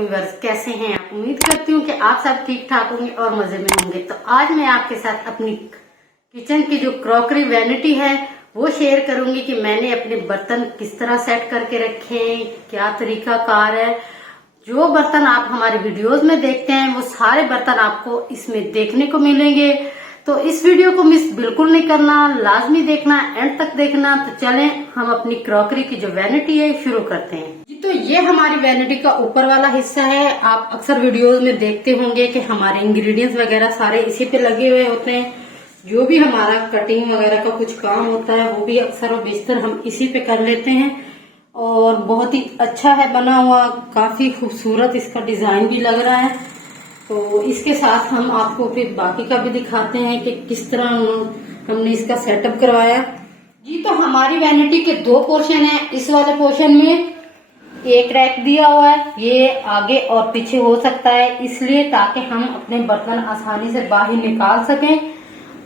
Viewers, कैसे हैं आप? उम्मीद करती हूँ कि आप सब ठीक ठाक होंगे और मजे में होंगे। तो आज मैं आपके साथ अपनी किचन की जो क्रॉकरी वैनिटी है वो शेयर करूंगी कि मैंने अपने बर्तन किस तरह सेट करके रखे हैं, क्या तरीका कार है। जो बर्तन आप हमारे वीडियोस में देखते हैं वो सारे बर्तन आपको इसमें देखने को मिलेंगे। तो इस वीडियो को मिस बिल्कुल नहीं करना, लाजमी देखना, एंड तक देखना। तो चलें हम अपनी क्रॉकरी की जो वैनिटी है शुरू करते हैं जी। तो ये हमारी वैनिटी का ऊपर वाला हिस्सा है। आप अक्सर वीडियोस में देखते होंगे कि हमारे इंग्रेडिएंट्स वगैरह सारे इसी पे लगे हुए होते हैं। जो भी हमारा कटिंग वगैरह का कुछ काम होता है वो भी अक्सर और बेशतर हम इसी पे कर लेते हैं। और बहुत ही अच्छा है बना हुआ, काफी खूबसूरत इसका डिजाइन भी लग रहा है। तो इसके साथ हम आपको फिर बाकी का भी दिखाते हैं कि किस तरह हमने इसका सेटअप करवाया जी। तो हमारी वैनिटी के दो पोर्शन है। इस वाले पोर्शन में एक रैक दिया हुआ है, ये आगे और पीछे हो सकता है इसलिए ताकि हम अपने बर्तन आसानी से बाहर निकाल सकें।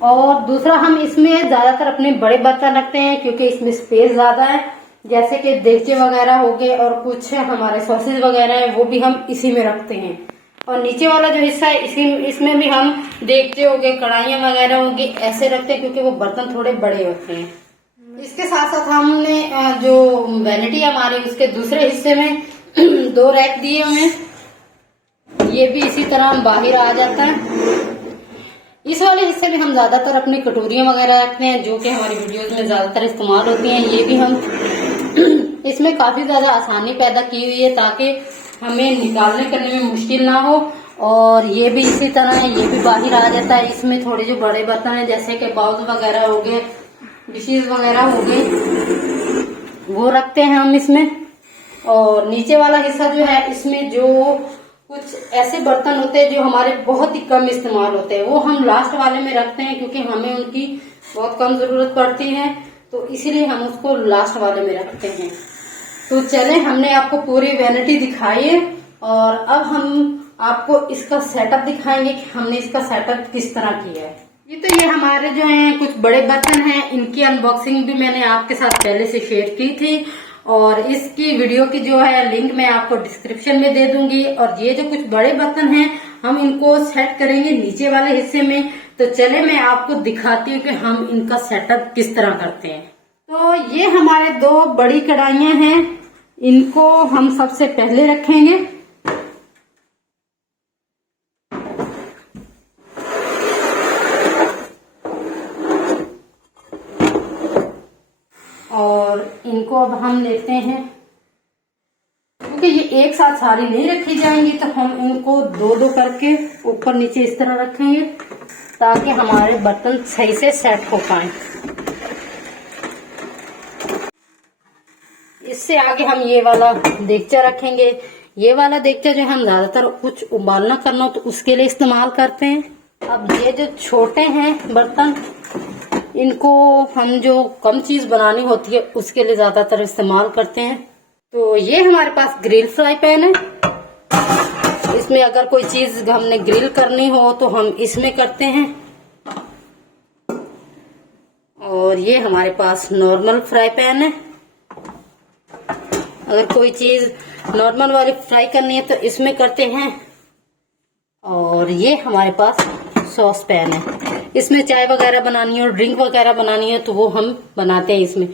और दूसरा हम इसमें ज्यादातर अपने बड़े बर्तन रखते हैं क्योंकि इसमें स्पेस ज्यादा है, जैसे कि देगचे वगैरह हो गए और कुछ हमारे सॉसेज वगैरह है वो भी हम इसी में रखते हैं। और नीचे वाला जो हिस्सा है इसमें भी हम देगचे हो गए, कढ़ाइयाँ वगैरह होगी ऐसे रखते हैं क्योंकि वो बर्तन थोड़े बड़े होते हैं। इसके साथ साथ हमने जो वैनिटी है हमारी उसके दूसरे हिस्से में दो रैक दिए हुए हैं। ये भी इसी तरह हम बाहर आ जाता है। इस वाले हिस्से में हम ज्यादातर अपनी कटोरियां वगैरह रखते हैं जो कि हमारी वीडियोस में ज्यादातर इस्तेमाल होती हैं। ये भी हम इसमें काफी ज्यादा आसानी पैदा की हुई है ताकि हमें निकालने करने में मुश्किल ना हो। और ये भी इसी तरह है, ये भी बाहर आ जाता है। इसमें थोड़े जो बड़े बर्तन हैं जैसे कि बाउल वगैरह हो गए, डिशेज वगैरह हो गई, वो रखते हैं हम इसमें। और नीचे वाला हिस्सा जो है इसमें जो कुछ ऐसे बर्तन होते हैं जो हमारे बहुत ही कम इस्तेमाल होते हैं वो हम लास्ट वाले में रखते हैं क्योंकि हमें उनकी बहुत कम जरूरत पड़ती है, तो इसीलिए हम उसको लास्ट वाले में रखते हैं। तो चले, हमने आपको पूरी वैनिटी दिखाई है और अब हम आपको इसका सेटअप दिखाएंगे कि हमने इसका सेटअप किस तरह किया है। ये हमारे जो हैं कुछ बड़े बर्तन हैं, इनकी अनबॉक्सिंग भी मैंने आपके साथ पहले से शेयर की थी और इसकी वीडियो की जो है लिंक मैं आपको डिस्क्रिप्शन में दे दूंगी। और ये जो कुछ बड़े बर्तन हैं हम इनको सेट करेंगे नीचे वाले हिस्से में। तो चले मैं आपको दिखाती हूँ कि हम इनका सेटअप किस तरह करते हैं। तो ये हमारे दो बड़ी कढ़ाइयां हैं, इनको हम सबसे पहले रखेंगे। और इनको अब हम लेते हैं, क्योंकि ये एक साथ सारी नहीं रखी जाएंगी तो हम इनको दो दो करके ऊपर नीचे इस तरह रखेंगे ताकि हमारे बर्तन सही से सेट हो पाए। इससे आगे हम ये वाला देगचा रखेंगे। ये वाला देगचा जो हम ज्यादातर कुछ उबालना करना हो तो उसके लिए इस्तेमाल करते हैं। अब ये जो छोटे हैं बर्तन, इनको हम जो कम चीज बनानी होती है उसके लिए ज्यादातर इस्तेमाल करते हैं। तो ये हमारे पास ग्रिल फ्राई पैन है, इसमें अगर कोई चीज हमने ग्रिल करनी हो तो हम इसमें करते हैं। और ये हमारे पास नॉर्मल फ्राई पैन है, अगर कोई चीज नॉर्मल वाली फ्राई करनी है तो इसमें करते हैं। और ये हमारे पास सॉस पैन है, इसमें चाय वगैरह बनानी हो, ड्रिंक वगैरह बनानी हो तो वो हम बनाते हैं इसमें।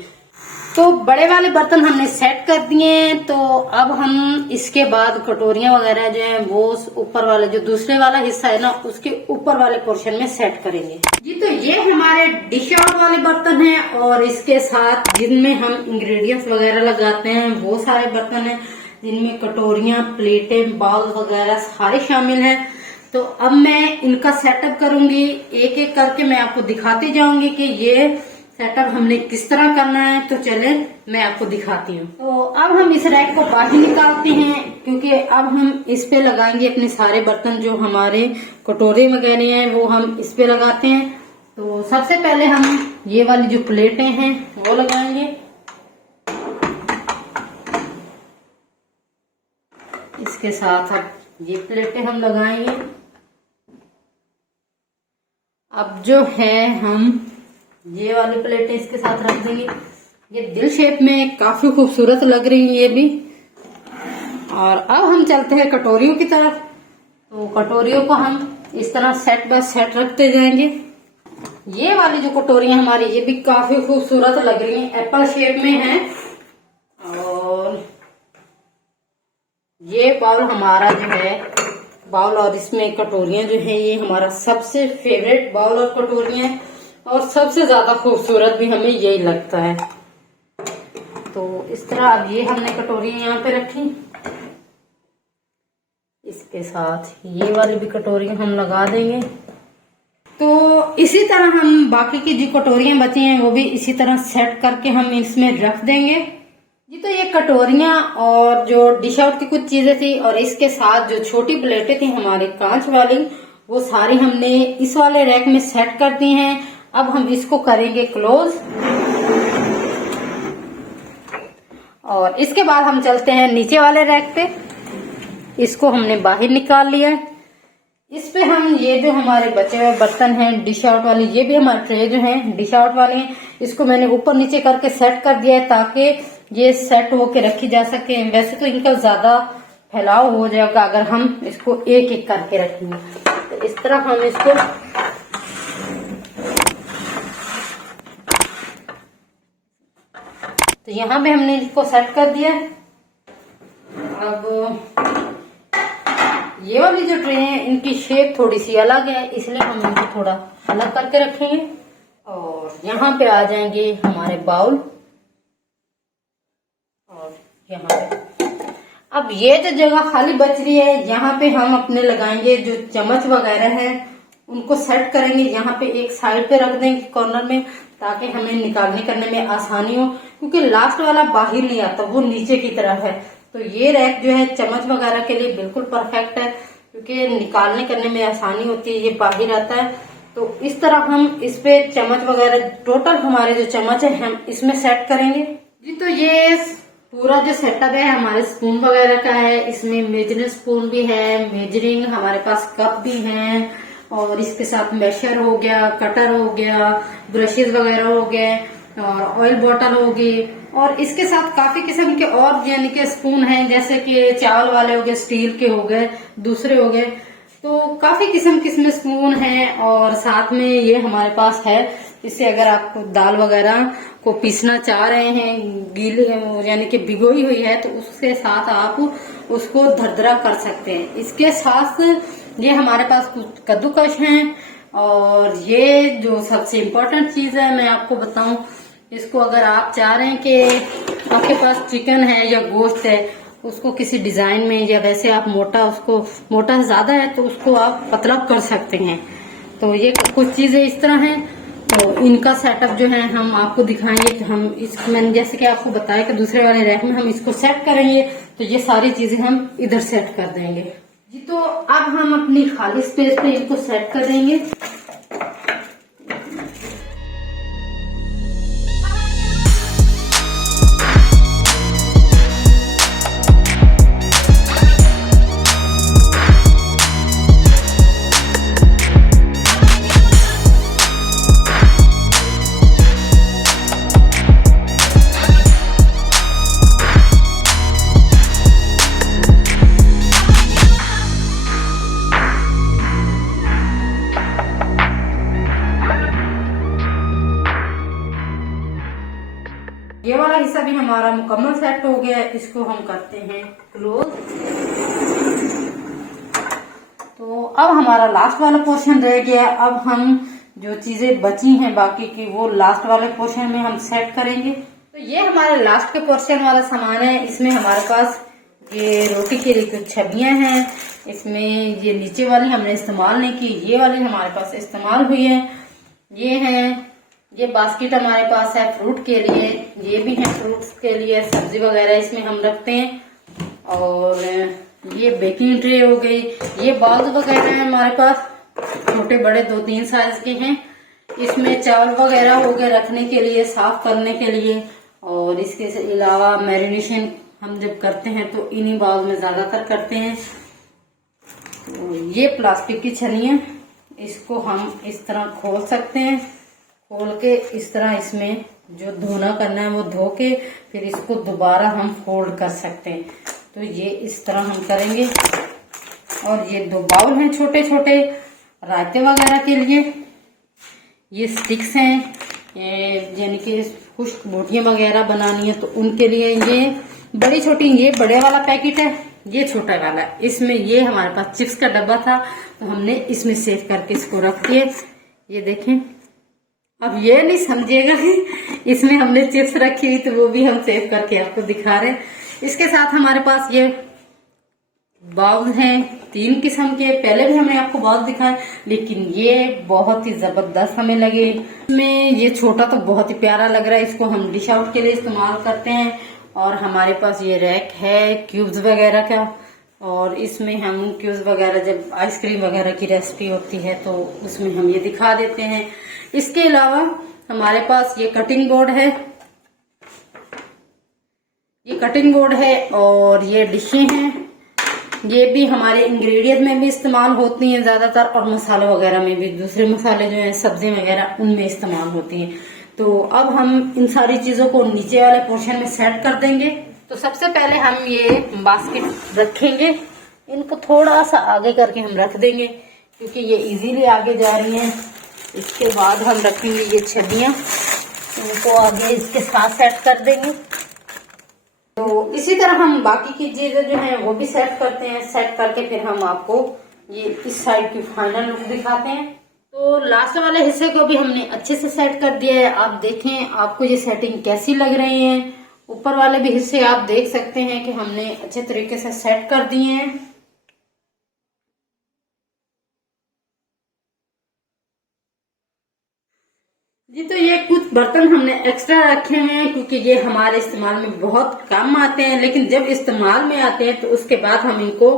तो बड़े वाले बर्तन हमने सेट कर दिए हैं। तो अब हम इसके बाद कटोरियां वगैरह जो है वो ऊपर वाले जो दूसरे वाला हिस्सा है ना उसके ऊपर वाले पोर्शन में सेट करेंगे जी। तो ये हमारे डिश आउट वाले बर्तन हैं और इसके साथ जिनमें हम इंग्रेडिएंट्स वगैरह लगाते हैं वो सारे बर्तन हैं जिनमें कटोरियां, प्लेटें, बाउल वगैरह सारे शामिल हैं। तो अब मैं इनका सेटअप करूंगी, एक एक करके मैं आपको दिखाती जाऊंगी कि ये सेटअप हमने किस तरह करना है। तो चले मैं आपको दिखाती हूँ। तो अब हम इस रैक को बाहर निकालते हैं क्योंकि अब हम इस पे लगाएंगे अपने सारे बर्तन जो हमारे कटोरे वगैरह हैं वो हम इस पे लगाते हैं। तो सबसे पहले हम ये वाली जो प्लेटें हैं वो लगाएंगे। इसके साथ अब ये प्लेटें हम लगाएंगे। अब जो है हम ये वाली प्लेटें इसके साथ रख देंगे। ये दिल शेप में काफी खूबसूरत लग रही है ये भी। और अब हम चलते हैं कटोरियों की तरफ। तो कटोरियों को हम इस तरह सेट बाय सेट रखते जाएंगे। ये वाली जो कटोरियां हमारी, ये भी काफी खूबसूरत लग रही हैं, एप्पल शेप में है। और ये बाउल हमारा जो है बाउल, और इसमें कटोरियां जो है ये हमारा सबसे फेवरेट बाउल और कटोरियां है, और सबसे ज्यादा खूबसूरत भी हमें यही लगता है। तो इस तरह अब ये हमने कटोरियां यहाँ पे रखी, इसके साथ ये वाली भी कटोरियां हम लगा देंगे। तो इसी तरह हम बाकी की जो कटोरियां बची हैं वो भी इसी तरह सेट करके हम इसमें रख देंगे जी। तो ये कटोरियां और जो डिश आउट की कुछ चीजें थी, और इसके साथ जो छोटी प्लेटें थी हमारी कांच वाली, वो सारी हमने इस वाले रैक में सेट कर दी हैं। अब हम इसको करेंगे क्लोज, और इसके बाद हम चलते हैं नीचे वाले रैक पे। इसको हमने बाहर निकाल लिया है। इस पे हम ये जो हमारे बचे हुए बर्तन हैं डिश आउट वाली, ये भी हमारे ट्रे जो हैं डिश आउट वाले हैं, इसको मैंने ऊपर नीचे करके सेट कर दिया है ताकि ये सेट होके रखी जा सके। वैसे तो इनका ज्यादा फैलाव हो जाएगा अगर हम इसको एक एक करके रखेंगे। तो इस तरह हम इसको तो यहाँ पे हमने इसको सेट कर दिया। अब ये वाली जो ट्रे है इनकी शेप थोड़ी सी अलग है, इसलिए हम इनको थोड़ा अलग करके रखेंगे। और यहाँ पे आ जाएंगे हमारे बाउल, और यहाँ पे अब ये जो जगह खाली बच रही है, यहाँ पे हम अपने लगाएंगे जो चम्मच वगैरह है उनको सेट करेंगे। यहाँ पे एक साइड पे रख देंगे कॉर्नर में, ताकि हमें निकालने करने में आसानी हो, क्योंकि लास्ट वाला बाहर नहीं आता, वो नीचे की तरफ है। तो ये रैक जो है चम्मच वगैरह के लिए बिल्कुल परफेक्ट है, क्योंकि निकालने करने में आसानी होती है, ये बाहर आता है। तो इस तरह हम इस पे चम्मच वगैरह, टोटल हमारे जो चम्मच है हम इसमें सेट करेंगे जी। तो ये पूरा जो सेटअप है हमारे स्पून वगैरह का है। इसमें मेजरिंग स्पून भी है, मेजरिंग हमारे पास कप भी हैं, और इसके साथ मेशर हो गया, कटर हो गया, ब्रशेज वगैरह हो गए, और ऑयल बोतल होगी, और इसके साथ काफी किस्म के और यानी कि स्पून हैं, जैसे कि चावल वाले हो गए, स्टील के हो गए, दूसरे हो गए। तो काफी किस्म स्पून हैं, और साथ में ये हमारे पास है। इससे अगर आप दाल वगैरह को पीसना चाह रहे हैं, गीली यानी कि भिगोई हुई है, तो उसके साथ आप उसको दरदरा कर सकते हैं। इसके साथ ये हमारे पास कुछ कद्दूकश हैं, और ये जो सबसे इम्पोर्टेंट चीज है मैं आपको बताऊं, इसको अगर आप चाह रहे हैं कि आपके पास चिकन है या गोश्त है, उसको किसी डिजाइन में, या वैसे आप उसको मोटा ज्यादा है तो उसको आप पतला कर सकते हैं। तो ये कुछ चीजें इस तरह हैं। तो इनका सेटअप जो है हम आपको दिखाएंगे कि हम मैंने जैसे कि आपको बताया कि दूसरे वाले रैक में हम इसको सेट करेंगे, तो ये सारी चीजें हम इधर सेट कर देंगे जी। तो अब हम अपनी खाली स्पेस पे इनको सेट कर देंगे। ये वाला हिस्सा भी हमारा मुकम्मल सेट हो गया है। इसको हम करते हैं क्लोज। तो अब हमारा लास्ट वाला पोर्शन रह गया। अब हम जो चीजें बची हैं बाकी की, वो लास्ट वाले पोर्शन में हम सेट करेंगे। तो ये हमारे लास्ट के पोर्शन वाला सामान है। इसमें हमारे पास ये रोटी के लिए कुछ छबियां हैं। इसमें ये नीचे वाली हमने इस्तेमाल नहीं की, ये वाली हमारे पास इस्तेमाल हुई है। ये हैं, ये बास्केट हमारे पास है फ्रूट के लिए, ये भी है फ्रूट्स के लिए, सब्जी वगैरह इसमें हम रखते हैं। और ये बेकिंग ट्रे हो गई, ये बाउल वगैरह है हमारे पास, छोटे बड़े 2-3 साइज के हैं। इसमें चावल वगैरह हो गए रखने के लिए, साफ करने के लिए। और इसके अलावा मैरिनेशन हम जब करते हैं तो इन्हीं बाउल में ज्यादातर करते हैं। तो ये प्लास्टिक की छन्नी है, इसको हम इस तरह खोल सकते हैं। खोल के इस तरह इसमें जो धोना करना है वो धो के फिर इसको दोबारा हम फोल्ड कर सकते हैं। तो ये इस तरह हम करेंगे। और ये 2 बाउल हैं छोटे छोटे रायते वगैरह के लिए। ये स्टिक्स हैं, यानी कि खुश्क बोटियां वगैरह बनानी है तो उनके लिए। ये बड़ी छोटी, ये बड़े वाला पैकेट है, ये छोटा वाला। इसमें ये हमारे पास चिप्स का डब्बा था तो हमने इसमें सेव करके इसको रख दिए। ये देखें, अब ये नहीं समझिएगा कि इसमें हमने चिप्स रखी हुई तो वो भी हम सेव करके आपको दिखा रहे हैं। इसके साथ हमारे पास ये बाउल हैं 3 किस्म के। पहले भी हमने आपको बाउल दिखाए, लेकिन ये बहुत ही जबरदस्त हमें लगे। इसमें ये छोटा तो बहुत ही प्यारा लग रहा है, इसको हम डिश आउट के लिए इस्तेमाल करते हैं। और हमारे पास ये रैक है क्यूब्स वगैरह का, और इसमें हम क्यूब्स वगैरह जब आइसक्रीम वगैरह की रेसिपी होती है तो उसमें हम ये दिखा देते हैं। इसके अलावा हमारे पास ये कटिंग बोर्ड है, ये कटिंग बोर्ड है। और ये डिशें हैं, ये भी हमारे इंग्रेडिएंट में भी इस्तेमाल होती हैं ज्यादातर, और मसाले वगैरह में भी, दूसरे मसाले जो हैं सब्जी वगैरह उनमें इस्तेमाल होती हैं। तो अब हम इन सारी चीजों को नीचे वाले पोर्शन में सेट कर देंगे। तो सबसे पहले हम ये बास्केट रखेंगे, इनको थोड़ा सा आगे करके हम रख देंगे क्योंकि ये इजीली आगे जा रही हैं। इसके बाद हम रखेंगे ये छबियां, इनको आगे इसके साथ सेट कर देंगे। तो इसी तरह हम बाकी की चीजें जो हैं वो भी सेट करते हैं। सेट करके फिर हम आपको ये इस साइड की फाइनल लुक दिखाते हैं। तो लास्ट वाले हिस्से को भी हमने अच्छे से सेट कर दिया है। आप देखें आपको ये सेटिंग कैसी लग रही है। ऊपर वाले भी हिस्से आप देख सकते हैं कि हमने अच्छे तरीके से सेट कर दिए हैं। जी, तो ये कुछ बर्तन हमने एक्स्ट्रा रखे हुए हैं क्योंकि ये हमारे इस्तेमाल में बहुत कम आते हैं, लेकिन जब इस्तेमाल में आते हैं तो उसके बाद हम इनको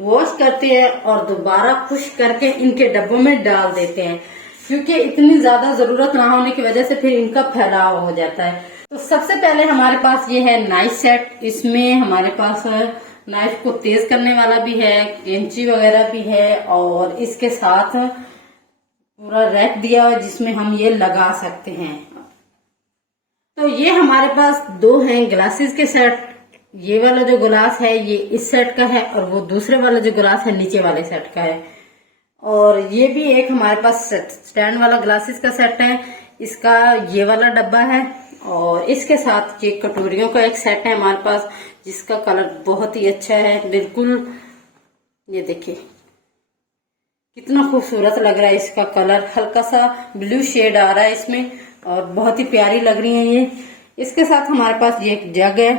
वॉश करते हैं और दोबारा खुश्क करके इनके डब्बों में डाल देते हैं, क्योंकि इतनी ज्यादा जरूरत ना होने की वजह से फिर इनका फैलाव हो जाता है। तो सबसे पहले हमारे पास ये है नाइफ सेट। इसमें हमारे पास नाइफ को तेज करने वाला भी है, कैंची वगैरह भी है, और इसके साथ पूरा रैक दिया हुआ जिसमें हम ये लगा सकते हैं। तो ये हमारे पास 2 हैं ग्लासेस के सेट। ये वाला जो ग्लास है ये इस सेट का है, और वो दूसरे वाला जो ग्लास है नीचे वाले सेट का है। और ये भी एक हमारे पास स्टैंड वाला ग्लासेस का सेट है, इसका ये वाला डब्बा है। और इसके साथ ये कटोरियों का एक सेट है हमारे पास, जिसका कलर बहुत ही अच्छा है, बिल्कुल ये देखिए कितना खूबसूरत लग रहा है। इसका कलर हल्का सा ब्लू शेड आ रहा है इसमें, और बहुत ही प्यारी लग रही है ये। इसके साथ हमारे पास ये एक जग है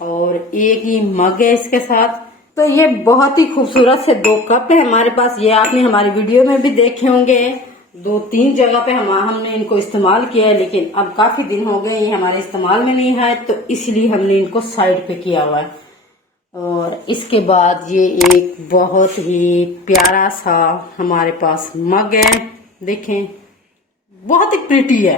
और एक ही मग है इसके साथ। तो ये बहुत ही खूबसूरत से 2 कप है हमारे पास। ये आपने हमारी वीडियो में भी देखे होंगे, 2-3 जगह पे हमने इनको इस्तेमाल किया है, लेकिन अब काफी दिन हो गए ये हमारे इस्तेमाल में नहीं है, तो इसलिए हमने इनको साइड पे किया हुआ है। और इसके बाद ये एक बहुत ही प्यारा सा हमारे पास मग है, देखें बहुत ही प्रिटी है,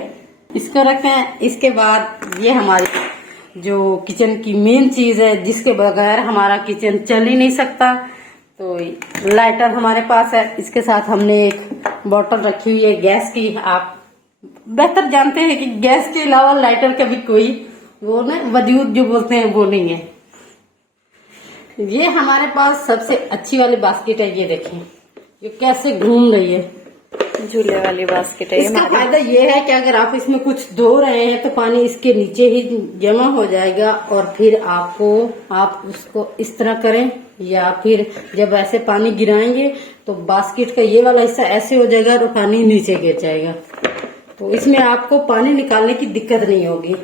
इसको रखते हैं। इसके बाद ये हमारी जो किचन की मेन चीज है, जिसके बगैर हमारा किचन चल ही नहीं सकता, तो लाइटर हमारे पास है। इसके साथ हमने एक बोतल रखी हुई है गैस की। आप बेहतर जानते हैं कि गैस के अलावा लाइटर का भी कोई वो ना वजूद जो बोलते हैं वो नहीं है। ये हमारे पास सबसे अच्छी वाली बास्केट है, ये देखें ये कैसे घूम रही है, झूले वाली बास्केट है। इसका फायदा ये है कि अगर आप इसमें कुछ धो रहे हैं तो पानी इसके नीचे ही जमा हो जाएगा, और फिर आप उसको इस तरह करें, या फिर जब ऐसे पानी गिराएंगे तो बास्केट का ये वाला हिस्सा ऐसे हो जाएगा और पानी नीचे गिर जाएगा, तो इसमें आपको पानी निकालने की दिक्कत नहीं होगी।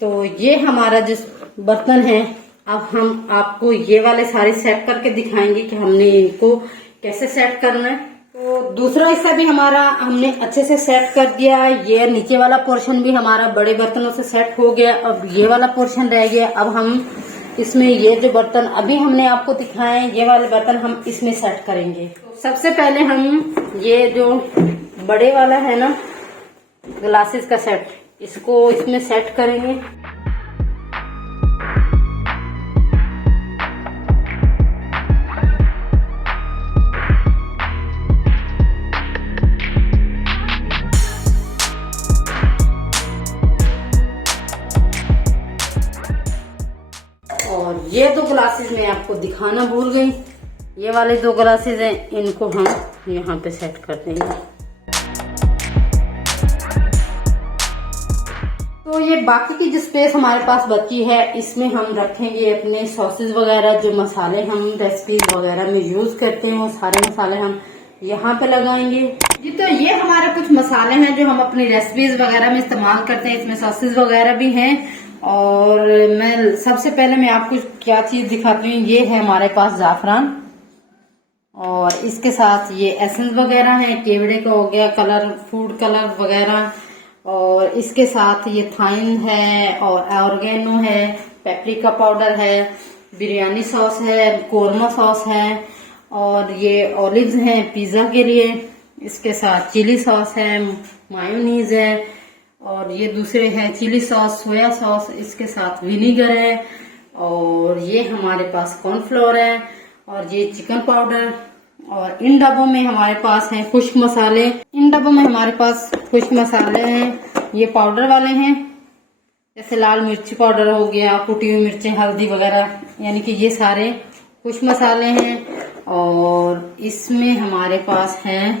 तो ये हमारा जो बर्तन है, अब हम आपको ये वाले सारे सेट करके दिखाएंगे कि हमने इनको कैसे सेट करना है। तो दूसरा हिस्सा भी हमारा हमने अच्छे से सेट कर दिया। ये नीचे वाला पोर्शन भी हमारा बड़े बर्तनों से सेट हो गया। अब ये वाला पोर्शन रह गया। अब हम इसमें ये जो बर्तन अभी हमने आपको दिखाए, ये वाले बर्तन हम इसमें सेट करेंगे। तो सबसे पहले हम ये जो बड़े वाला है ना ग्लासेस का सेट, इसको इसमें सेट करेंगे। और ये 2 ग्लास मैं आपको दिखाना भूल गई, ये वाले 2 ग्लासेस हैं, इनको हम यहाँ पे सेट कर देंगे। तो ये बाकी की जो स्पेस हमारे पास बची है, इसमें हम रखेंगे अपने सॉसेस वगैरह, जो मसाले हम रेसिपीज वगैरह में यूज करते हैं, वो सारे मसाले हम यहाँ पे लगाएंगे जी। तो ये हमारे कुछ मसाले हैं जो हम अपनी रेसिपीज वगैरह में इस्तेमाल करते हैं, इसमें सॉसेस वगैरह भी हैं। और मैं सबसे पहले मैं आपको क्या चीज दिखाती हूँ, ये है हमारे पास जाफरान, और इसके साथ ये एसेंस वगैरह है, केवड़े का हो गया कलर, फूड कलर वगैरह, और इसके साथ ये थाइन है और ऑर्गेनो है, पेपरिका पाउडर है, बिरयानी सॉस है, कोरमा सॉस है, और ये ऑलिव्स हैं पिज्जा के लिए, इसके साथ चिली सॉस है, मायोनीज है, और ये दूसरे हैं चिली सॉस, सोया सॉस, इसके साथ विनीगर है, और ये हमारे पास कॉर्नफ्लोर है, और ये चिकन पाउडर। और इन डब्बों में हमारे पास हैं खुश्क मसाले, इन डब्बों में हमारे पास खुश्क मसाले हैं, ये पाउडर वाले हैं, जैसे लाल मिर्ची पाउडर हो गया, कुटी हुई मिर्ची, हल्दी वगैरह, यानी कि ये सारे खुश्क मसाले हैं। और इसमें हमारे पास हैं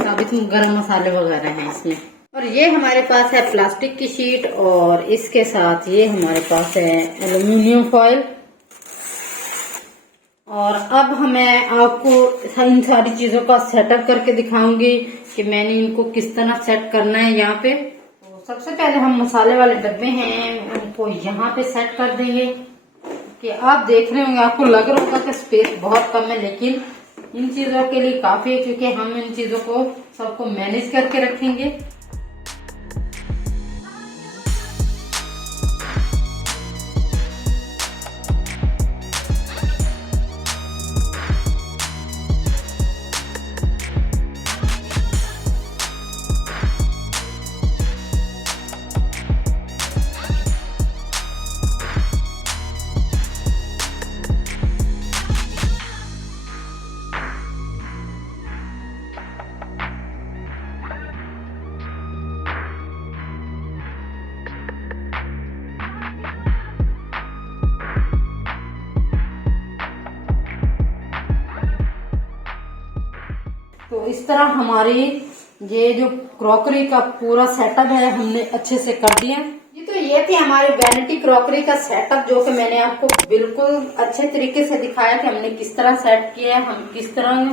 साबित गरम मसाले वगैरह हैं इसमें। और ये हमारे पास है प्लास्टिक की शीट, और इसके साथ ये हमारे पास है एल्युमिनियम फॉइल। और अब मैं आपको इन सारी चीजों का सेटअप करके दिखाऊंगी कि मैंने इनको किस तरह सेट करना है यहाँ पे। तो सबसे पहले हम मसाले वाले डब्बे हैं उनको यहाँ पे सेट कर देंगे। कि आप देख रहे होंगे, आपको लग रहा होगा कि स्पेस बहुत कम है, लेकिन इन चीजों के लिए काफी है, क्योंकि हम इन चीजों को सबको मैनेज करके रखेंगे। तो इस तरह हमारी ये जो क्रॉकरी का पूरा सेटअप है हमने अच्छे से कर दिया। ये थी हमारी वैनिटी क्रॉकरी का सेटअप, जो कि मैंने आपको बिल्कुल अच्छे तरीके से दिखाया कि हमने किस तरह सेट किया है, हम किस तरह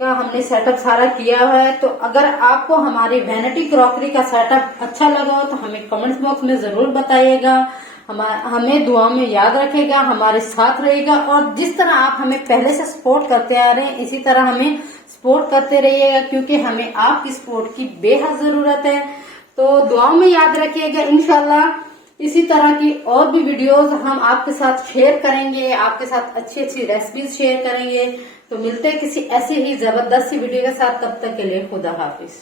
का हमने सेटअप सारा किया हुआ है। तो अगर आपको हमारी वैनिटी क्रॉकरी का सेटअप अच्छा लगा हो तो हमें कमेंट्स बॉक्स में जरूर बताइएगा। हमें दुआ में याद रखेगा, हमारे साथ रहेगा, और जिस तरह आप हमें पहले से सपोर्ट करते आ रहे हैं इसी तरह हमें सपोर्ट करते रहिएगा, क्योंकि हमें आपकी सपोर्ट की बेहद जरूरत है। तो दुआओं में याद रखिएगा। इंशाल्लाह इसी तरह की और भी वीडियोस हम आपके साथ शेयर करेंगे, आपके साथ अच्छी अच्छी रेसिपीज शेयर करेंगे। तो मिलते हैं किसी ऐसी ही जबरदस्त सी वीडियो के साथ, तब तक के लिए खुदा हाफिज।